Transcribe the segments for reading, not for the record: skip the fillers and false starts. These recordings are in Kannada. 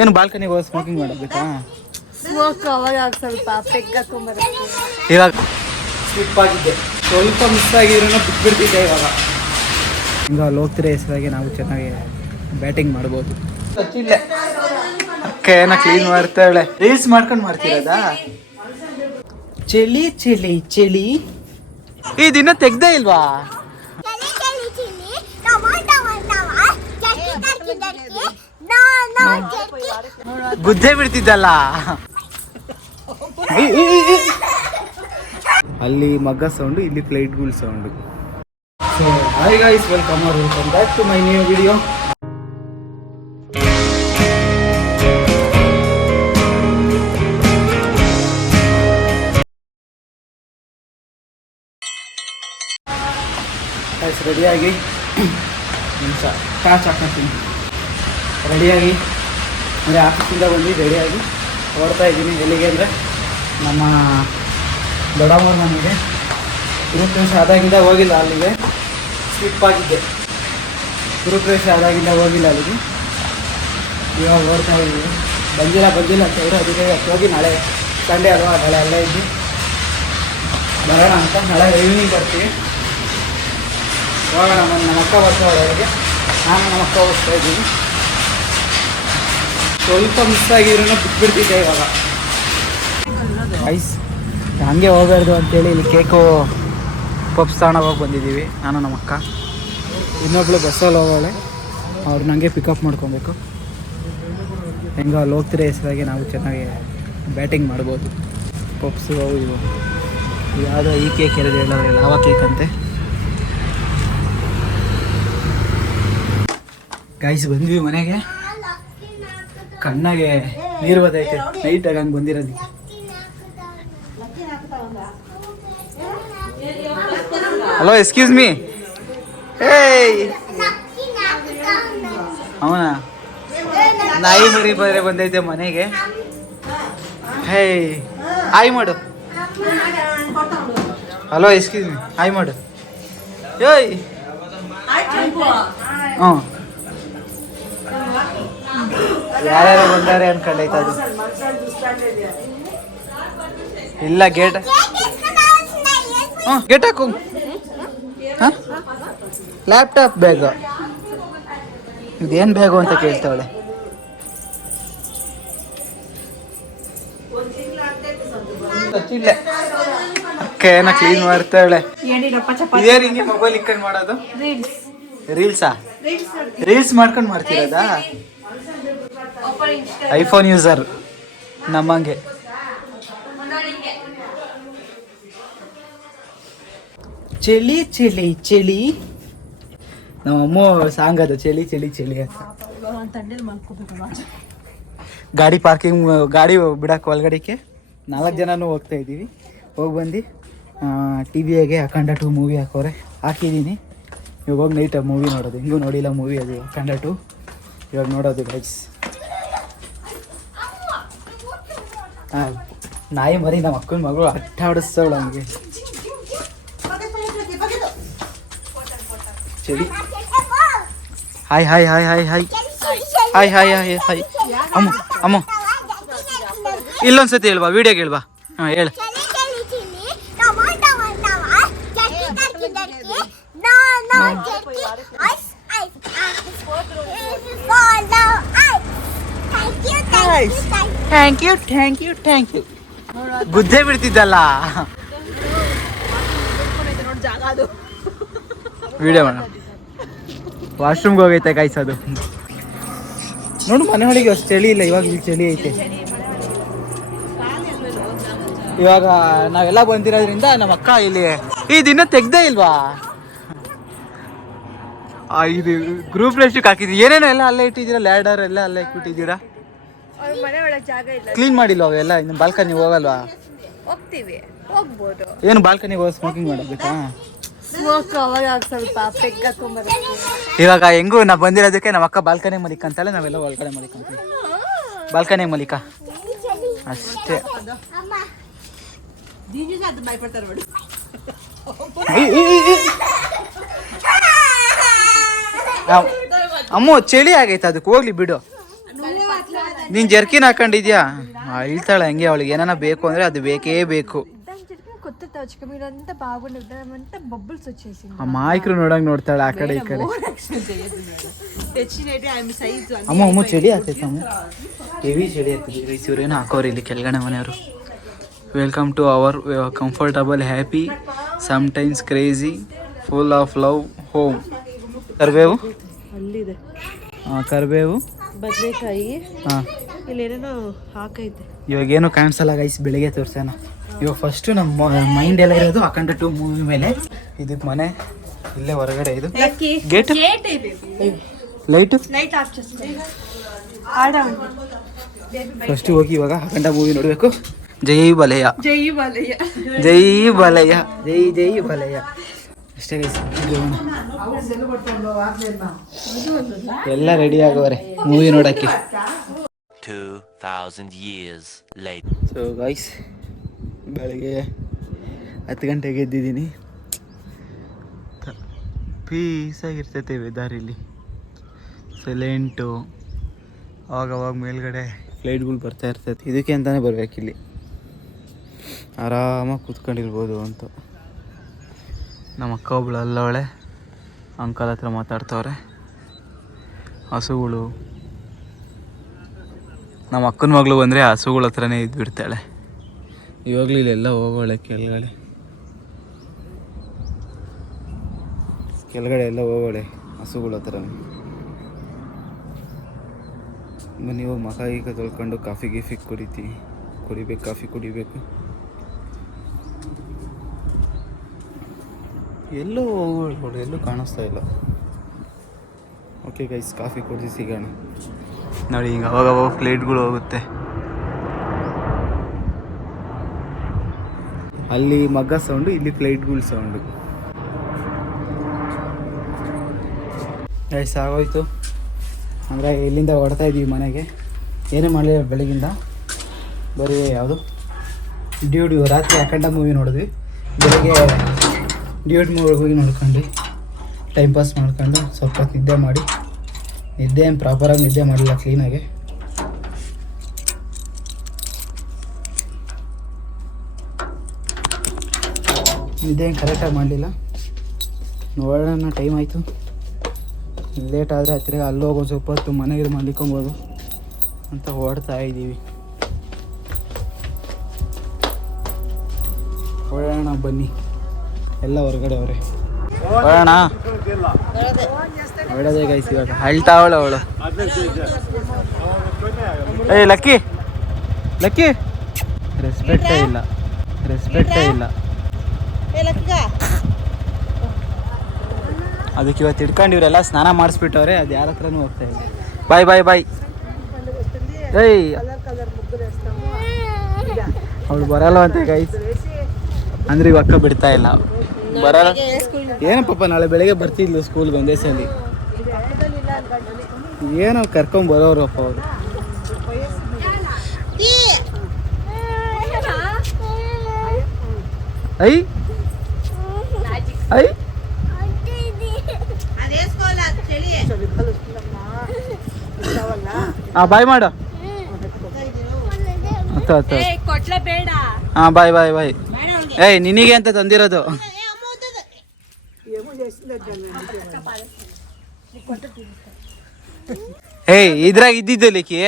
ಏನು ಬಾಲ್ಕನಿಗೆ ಹೋಗಿ ಸ್ಮೋಕಿಂಗ್ ಮಾಡೋದಕ್ಕಾ? ಸ್ಮೋಕ್ ಅವಾಗ ಸ್ವಲ್ಪ ಪೆಗ್ ಹಾಕೊಂಡ್ಬರುತ್ತೆ. ಇವಾಗ ಸ್ಲಿಪ್ ಆಗಿದೆ, ಸ್ವಲ್ಪ ಮಿಸ್ ಆಗಿರೋನ ಬಿಟ್ಬಿಡ್ತಿದ್ದೆ. ಇವಾಗ ಹಿಂಗೆ ಅಲ್ಲಿ ಹೋಗ್ತಿರೋ ಹೆಸರಾಗಿ ನಾವು ಚೆನ್ನಾಗಿ ಬ್ಯಾಟಿಂಗ್ ಮಾಡ್ಬೋದು. ಅಕ್ಕ ಕ್ಲೀನ್ ಮಾಡ್ತಾಳೆ. ರೀಲ್ಸ್ ಮಾಡ್ಕೊಂಡು ಮಾಡ್ತಿರೋದಾ? ಚಳಿ ಚಳಿ ಚಳಿ ಈ ದಿನ ತೆಗ್ದೇ ಇಲ್ವಾ? ಗುದ್ದೆ ಬಿಡ್ತಿದ್ದಲ್ಲ ಅಲ್ಲಿ ಮಗ್ಗ ಸೌಂಡು, ಇಲ್ಲಿ ಫ್ಲೈಟ್ಗಳ sound. So hi guys, welcome back to my new video. Guys ರೆಡಿಯಾಗಿ ನಿಮಿಷ ಟಾಚ್ ಹಾಕ್ತೀನಿ. ರೆಡಿಯಾಗಿ ಅಂದರೆ ಆಫೀಸಿಂದ ಬಂದು ರೆಡಿಯಾಗಿ ಹೊರಡ್ತಾ ಇದ್ದೀನಿ. ಎಲ್ಲಿಗೆ ಅಂದರೆ ನಮ್ಮ ದೊಡ್ಡಮ್ಮವ್ರ ಮನೆಗೆ. ಗೃಹಪ್ರವೇಶ ಆದಾಗಿಂದ ಹೋಗಿಲ್ಲ ಅಲ್ಲಿಗೆ, ಸ್ಲಿಪ್ ಆಗಿದ್ದೆ. ಗೃಹಪ್ರವೇಶ ಆದಾಗಿಂದ ಹೋಗಿಲ್ಲ ಅಲ್ಲಿಗೆ, ಇವಾಗ ಹೊರಡ್ತಾ ಇದ್ದೀವಿ. ಬಂದಿಲ್ಲ ಅಂತ ಹೇಳಿ ಅದಕ್ಕೆ ಹೋಗಿ ನಾಳೆ ಸಂಡೇ ಅಲ್ವಾ, ನಾಳೆ ಅಲ್ಲೇ ಇದ್ದು ಬರೋಣ ಅಂತ. ನಾಳೆ ಈವ್ನಿಂಗ್ ಬರ್ತೀವಿ. ಹೋಗೋಣ. ನಮ್ಮ ಅಕ್ಕ ಬರ್ತಾಳೆ ಅವರಿಗೆ, ನಾನು ನಮ್ಮ ಅಕ್ಕ ಹೋಗ್ತಾ ಇದ್ದೀನಿ. ಸ್ವಲ್ಪ ಮಿಸ್ ಆಗಿರೋನ ಬಿಟ್ಬಿಡ್ತಿದ್ದೆ. ಇವಾಗ ಐಸ್ ಹಂಗೆ ಹೋಗಬಾರ್ದು ಅಂತೇಳಿ ಇಲ್ಲಿ ಕೇಕು ಪಪ್ಸ್ ತಗೊಂಡೋಗಿ ಬಂದಿದ್ದೀವಿ, ನಾನು ನಮ್ಮ ಅಕ್ಕ. ಇನ್ನೊಬ್ಳು ಬಸ್ಸಲ್ಲಿ ಹೋಗೋಳೆ, ಅವ್ರು ನನಗೆ ಪಿಕಪ್ ಮಾಡ್ಕೊಬೇಕು. ಹೆಂಗೋ ಅಲ್ಲಿ ಹೋಗ್ತಿರೋ ಹೆಸರಾಗಿ ನಾವು ಚೆನ್ನಾಗಿ ಬ್ಯಾಟಿಂಗ್ ಮಾಡ್ಬೋದು. ಪಪ್ಸು ಅವು ಇವು. ಯಾವುದೋ ಈ ಕೇಕ್ ಎರಡು ಹೇಳೋರೆ, ಲಾವಾ ಕೇಕ್ ಅಂತೆ. ಗೈಸ್ ಬಂದ್ವಿ ಮನೆಗೆ. ಕಣ್ಣಾಗೆ ನೀರು ಬದೈತೆ, ನೈಟಾಗಿ ಹಂಗೆ ಬಂದಿರೋದಕ್ಕೆ. Hello, excuse me. ಏಯ್ ಅವನ ನಾಯಿ ಮರಿ ಬರೇ ಬಂದೈತೆ ಮನೆಗೆ. ಹೇಯ್ ಹಾಯ್ ಮಾಡು. ಹಲೋ ಎಕ್ಸ್ಕ್ಯೂಸ್ ಮೀ, ಹಾಯ್ ಮಾಡು. ಏಯ್ ಹ್ಞೂ, ಯಾರ್ಯಾರು ಬಂದಾರೆ ಅನ್ಕೊಂಡೈತೆ ಅದು. ಇಲ್ಲ ಗೇಟ್, ಗೇಟ್ ಹಾಕು. ಹಾಂ, ಲ್ಯಾಪ್ಟಾಪ್ ಬ್ಯಾಗು. ಇದೇನು ಬ್ಯಾಗು ಅಂತ ಕೇಳ್ತಾವಳೆ. ಇಲ್ಲ ಅಕ್ಕ ಕ್ಲೀನ್ ಮಾಡ್ತಾಳೆ. ಇದೇ ಹಿಂಗೆ ಮೊಬೈಲ್ ಇಕ್ಕೊಂಡು ಮಾಡೋದು. ರೀಲ್ಸಾ? ರೀಲ್ಸ್ ಮಾಡ್ಕೊಂಡು ಮಾಡ್ತಿರೋದಾ? IPhone user ನಮ್ಮಂಗೆ. ಚಳಿ ಚಳಿ ಚಳಿ, ನಮ್ಮಮ್ಮ ಸಾಂಗ್ ಅದು, ಚಳಿ ಚಳಿ ಚಳಿ ಅಂತ. ಗಾಡಿ ಪಾರ್ಕಿಂಗ್, ಗಾಡಿ ಬಿಡಕ್ಕೆ ಒಳಗಡೆಗೆ 4 ಜನನೂ ಹೋಗ್ತಾ ಇದ್ದೀವಿ. ಹೋಗಿ ಬಂದು ಟಿವಿಯಾಗೆ ಅಖಂಡ 2 ಮೂವಿ ಹಾಕೋರೆ, ಹಾಕಿದ್ದೀನಿ. ಇವಾಗ ಹೋಗಿ ನೈಟ್ ಮೂವಿ ನೋಡೋದು. ಹಿಂಗೂ ನೋಡಿಲ್ಲ ಮೂವಿ ಅದು ಅಖಂಡ 2, ಇವಾಗ ನೋಡೋದು ಗೈಸ್. ನಾಯಿ ಮರಿ ನಮ್ಮ ಅಕ್ಕನ ಮಗಳು ಆಟ ಆಡಿಸ್ತಾವಳ ಹಂಗೆ. ಚಳಿ. Hi hi hi hi hi hi hi hi hi. ಅಮ್ಮ ಅಮ್ಮ ಇಲ್ಲೊಂದ್ಸತಿ ಹೇಳ್ಬಾ, ವಿಡಿಯೋಗೆ ಹೇಳ್ಬಾ. ಹಾಂ ಹೇಳು. Thank you thank you thank you. ಗುದ್ದೆ ಬಿಡ್ತಿದ್ದಲ್ಲ. ವಿಡಿಯೋ ಮಾಡ. ವಾಶ್ರೂಮ್ಗೆ ಹೋಗೈತೆ ಕಾಯಿಸೋದು. ನೋಡು ಮನೆ ಒಳಗೆ ಅಷ್ಟು ಚಳಿ ಇಲ್ಲ, ಇವಾಗ ಇಲ್ಲಿ ಚಳಿ ಐತೆ. ಇವಾಗ ನಾವೆಲ್ಲ ಬಂದಿರೋದ್ರಿಂದ ನಮ್ಮ ಅಕ್ಕ ಇಲ್ಲಿ ಈ ದಿನ ತೆಗ್ದೇ ಇಲ್ವಾ? ಇದು ಗ್ರೂಪ್ ಲಿಸ್ಟಿಗೆ ಹಾಕಿದ್ವಿ. ಏನೇನೋ ಎಲ್ಲ ಅಲ್ಲೇ ಇಟ್ಟಿದ್ದೀರಾ, ಲ್ಯಾಡರ್ ಎಲ್ಲ ಅಲ್ಲೇ ಇಟ್ಬಿಟ್ಟಿದ್ದೀರಾ. ಕ್ಲೀನ್ ಮಾಡಿಲ್ಲ ಅವೆಲ್ಲ. ಇನ್ನು ಬಾಲ್ಕನಿ ಹೋಗಲ್ವಾ? ಹೋಗ್ತೀವಿ, ಹೋಗ್ಬೋದು. ಏನು ಬಾಲ್ಕನಿಗೆ ಹೋಗಿ ಸ್ಮೋಕಿಂಗ್ ಮಾಡೋದಕ್ಕಾ? ಸ್ಮೋಕ್ ಅವಾಗ ಸ್ವಲ್ಪ ಪೆಗ್ ಹಾಕೊಂಡ್ಬರುತ್ತೆ. ಇವಾಗ ಹೆಂಗೂ ನಾ ಬಂದಿರೋದಕ್ಕೆ ನಮ್ಮ ಅಕ್ಕ ಬಾಲ್ಕನಿ ಮಲಿಕಂತಾಳೆ, ನಾವೆಲ್ಲ ಒಳಗಡೆ ಮಲಿಕಂತೀವಿ. ಬಾಲ್ಕನಿ ಮಲಿಕ ಅಷ್ಟೇ. ಅಮ್ಮ ಚಳಿ ಆಗೈತೆ, ಅದಕ್ಕೆ ಹೋಗ್ಲಿ ಬಿಡು. ನೀನು ಜರ್ಕಿನ್ ಹಾಕೊಂಡಿದ್ಯಾ? ಅಳ್ತಾಳೆ ಹಂಗೆ, ಅವಳಿಗೆ ಏನಾನ ಬೇಕು ಅಂದರೆ ಅದು ಬೇಕೇ ಬೇಕು. కొత్త తోచుక మీరంతా బాగుండమంతా బబుల్స్ వచ్చేసింది. ఆ మాయకులు ನೋಡಂಗೆ ನೋಡ್ತಾಳೆ ಆ ಕಡೆ ಈ ಕಡೆ. ಅಮ್ಮ ಅಮ್ಮ ಚಳಿ ಆಗ್ತೈತೆ ಅಮ್ಮ, ಹೆವಿ ಚಳಿ ಆಗ್ತದೆ. ಇವ್ರೇನು ಹಾಕೋರು ಇಲ್ಲಿ ಕೆಳಗಡೆ ಮನೆಯವರು. Welcome to our comfortable happy sometimes crazy full of love home. ಕರಿಬೇವು ಅಲ್ಲಿದೆ, ಕರಿಬೇವು, ಬದನೆಕಾಯಿ, ಹಾಂ ಇಲ್ಲೇನೇನೋ ಹಾಕೈತೆ. ಇವಾಗ ಏನು ಕಾಣಿಸಲ್ಲ ಗೈಸ್, ಬೆಳಿಗ್ಗೆ ತೋರ್ಸೋಣ. ಇವಾಗ ಫಸ್ಟು ನಮ್ಮ ಮೈಂಡ್ ಎಲ್ಲ ಇರೋದು ಅಖಂಡ 2 ಮೂವಿ ಮೇಲೆ. ಇದಕ್ಕೆ ಮನೆ ಇಲ್ಲೇ ಹೊರಗಡೆ, ಇದು ಗೇಟ್, ಲೈಟು. ಫಸ್ಟ್ ಹೋಗಿ ಇವಾಗ ಅಖಂಡ ಮೂವಿ ನೋಡಬೇಕು. ಜೈ ಬಲಯ, ಜೈ ಬಾಲಯ್ಯ, ಜೈ ಬಲಯ, ಜೈ ಜೈ ಬಲಯ. ಅಷ್ಟೇ ಗೈಸ್, ಎಲ್ಲ ರೆಡಿ ಆಗೋರೆ ಮೂವಿ ನೋಡೋಕ್ಕೆ. 2000 years later. ಸೊ ಗೈಸ್, ಬೆಳಗ್ಗೆ 10 ಗಂಟೆಗೆ ಎದ್ದಿದ್ದೀನಿ. ಪೀಸಾಗಿರ್ತೈತೆ ವೆದರ್ ಇಲ್ಲಿ, ಸೈಲೆಂಟು. ಆವಾಗವಾಗ ಮೇಲ್ಗಡೆ ಫ್ಲೈಟ್ಗಳು ಬರ್ತಾ ಇರ್ತೈತೆ. ಇದಕ್ಕೆ ಅಂತಲೇ ಬರ್ಬೇಕಿಲ್ಲಿ, ಆರಾಮಾಗಿ ಕೂತ್ಕೊಂಡಿರ್ಬೋದು ಅಂತ. ನಮ್ಮ ಅಕ್ಕ ಒಬ್ಳು ಅಲ್ಲವಳೆ, ಅಂಕಲ್ ಹತ್ರ ಮಾತಾಡ್ತವ್ರೆ. ಹಸುಗಳು, ನಮ್ಮ ಅಕ್ಕನ ಮಗಳು ಬಂದರೆ ಹಸುಗಳ ಹತ್ರನೇ ಇದ್ಬಿಡ್ತಾಳೆ. ಇವಾಗಲೂ ಇಲ್ಲೆಲ್ಲ ಹೋಗೋಳೆ ಕೆಳಗಡೆ ಎಲ್ಲ ಹೋಗೋಳೆ ಹಸುಗಳ ಹತ್ರ. ಬನ್ನಿ ಇವಾಗ ಮಖ ಈಗ ತೊಳ್ಕೊಂಡು ಕಾಫಿ ಕುಡಿಬೇಕು, ಕಾಫಿ ಕುಡಿಬೇಕು. ಎಲ್ಲೋ ಹೋಗೋಳು, ಎಲ್ಲೂ ಕಾಣಿಸ್ತಾ ಇಲ್ಲ. ಓಕೆ ಗೈಸ್, ಕಾಫಿ ಕುಡಿದು ಸಿಗೋಣ. ನೋಡಿ ಈಗ ಅವಾಗವಾಗ ಫ್ಲೈಟ್ಗಳು ಹೋಗುತ್ತೆ. ಅಲ್ಲಿ ಮಗ್ಗ ಸೌಂಡು, ಇಲ್ಲಿ ಫ್ಲೈಟ್ಗಳ ಸೌಂಡು. ಗೈಸ್ ಆಗೋಯ್ತು ಅಂದರೆ ಇಲ್ಲಿಂದ ಹೊಡ್ತಾ ಇದ್ದೀವಿ ಮನೆಗೆ. ಏನೇ ಮಾಡಲಿಲ್ಲ ಬೆಳಗಿಂದ, ಬರೀ ಯಾವುದು ಡ್ಯೂಟಿ. ರಾತ್ರಿ ಅಖಂಡ ಮೂವಿ ನೋಡಿದ್ವಿ, ಬೆಳಗ್ಗೆ ಡ್ಯೂಟಿ ಮೂವಿ ನೋಡ್ಕೊಂಡು ಟೈಮ್ ಪಾಸ್ ಮಾಡ್ಕೊಂಡು ಸ್ವಲ್ಪ ನಿದ್ದೆ ಮಾಡಿ. ನಿದ್ದೆ ಏನು ಪ್ರಾಪರಾಗಿ ನಿದ್ದೆ ಮಾಡಿಲ್ಲ, ಕ್ಲೀನಾಗೆ. ನಿದ್ದೆ ಏನು ಕರೆಕ್ಟಾಗಿ ಮಾಡಲಿಲ್ಲ. ನೋಡೋಣ, ಟೈಮ್ ಆಯಿತು. ಲೇಟ್ ಆದರೆ ಹತ್ತಿರ ಅಲ್ಲಿ ಹೋಗೋದು, ಸ್ವಲ್ಪ ಹೊತ್ತು ಮನೆಗೆ ಮಲಿಕೊಬೋದು ಅಂತ ಓಡ್ತಾ ಇದ್ದೀವಿ. ಓಡೋಣ ಬನ್ನಿ, ಎಲ್ಲ ಹೊರಗಡೆ ಅವರೇ. ಓಡೋಣ, ಹೊಡೋದೇ ಗೈಸ್. ಇವಾಗ ಅಳ್ತಾವಳು ಅವಳು. ಏಯ್ ಲಕ್ಕಿ, ರೆಸ್ಪೆಕ್ಟೇ ಇಲ್ಲ. ಅದಕ್ಕೆ ಇವತ್ತು ಹಿಡ್ಕೊಂಡು ಇವರೆಲ್ಲ ಸ್ನಾನ ಮಾಡಿಸ್ಬಿಟ್ಟವ್ರೆ. ಅದು ಯಾರ ಹತ್ರನೂ ಹೋಗ್ತಾ ಇಲ್ಲ. ಬಾಯ್. ಏಯ್ ಅವಳು ಬರಲ್ಲ ಅಂತೆ ಗೈಸ್, ಅಂದ್ರೆ ಇವಾಗ ಅಕ್ಕ ಬಿಡ್ತಾ ಇಲ್ಲ. ಬರಲ್ಲ ಏನಪ್ಪ, ನಾಳೆ ಬೆಳಗ್ಗೆ ಬರ್ತಿದ್ಲು ಸ್ಕೂಲ್ಗೆ ಒಂದೇ ಸಲ. ಏನೋ ಕರ್ಕೊಂಡ್ ಬರೋರಪ್ಪ ಅವರು. ಐ ಬಾಯ್ ಮಾಡು. ಹಾಂ ಬಾಯ್. ಏಯ್ ನಿನಗೆ ಅಂತ ತಂದಿರೋದು. ಏಯ್ ಇದ್ರಾಗ ಇದ್ದಿದ್ದು ಲಿಕ್ಕಿ,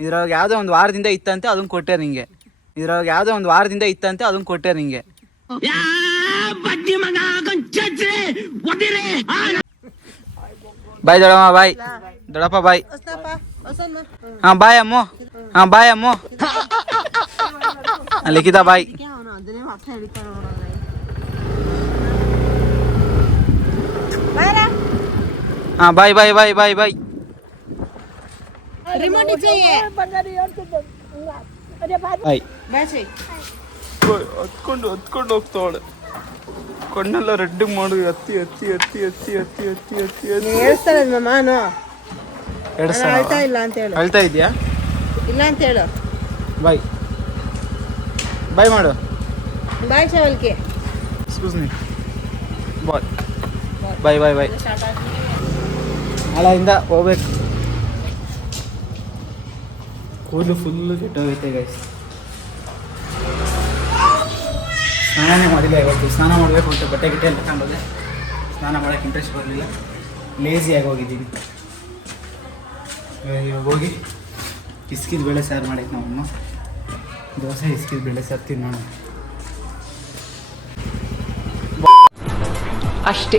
ಇದ್ರಾಗ ಯಾವುದೋ ಒಂದು ವಾರದಿಂದ ಇತ್ತಂತೆ, ಅದನ್ನ ಕೊಟ್ಟೆ ನಿಂಗೆ. ಬಾಯ್ ದೊಡಮ್ಮ, ಬಾಯ್ ದೊಡಪ್ಪ, ಬಾಯ್. ಹಾಂ ಬಾಯ್ ಅಮ್ಮು. ಲಿಖಿತ ಬಾಯ್. ಹಾಂ ಬಾಯ್. ಹತ್ಕೊಂಡು ಹೋಗ್ತಾವಳೆ. ಕಣ್ಣೆಲ್ಲ ರೆಡ್ ಮಾಡು. ಹತ್ತಿ ಅಳ್ತಾ ಇದೆಯಾ? ಇಲ್ಲ ಅಂತ ಹೇಳು. ಬಾಯ್ ಮಾಡು. ಬಾಯ್ ಶಾವಲ್ಕೆ. Excuse me. ಬಾಯ್. ಅಲ್ಲಿಂದ ಹೋಗ್ಬೇಕು. ಕೂದಲು ಫುಲ್ಲು ಕೆಟ್ಟೋಗೈತೆ ಗೈಸ್. ಸ್ನಾನನೇ ಮಾಡಿಲ್ಲ ಇವತ್ತು. ಸ್ನಾನ ಮಾಡಬೇಕು ಅಂತ ಬಟ್ಟೆ ಗಿಟ್ಟೆ ಎಲ್ಲ ತಗೊಂಡೋದೆ. ಸ್ನಾನ ಮಾಡೋಕ್ಕೆ ಇಂಟ್ರೆಸ್ಟ್ ಬರಲಿಲ್ಲ, ಲೇಸಿಯಾಗಿ ಹೋಗಿದ್ದೀನಿ. ಇವಾಗ ಹೋಗಿ ಇಸ್ಕಿದ ಬೇಳೆ ಸಾರು ಮಾಡೈತೆ ನಾವು. ದೋಸೆ ಇಸ್ಕಿದ ಬೇಳೆ ಸಾರು ತಿನ್ನೋಣ ಅಷ್ಟೇ.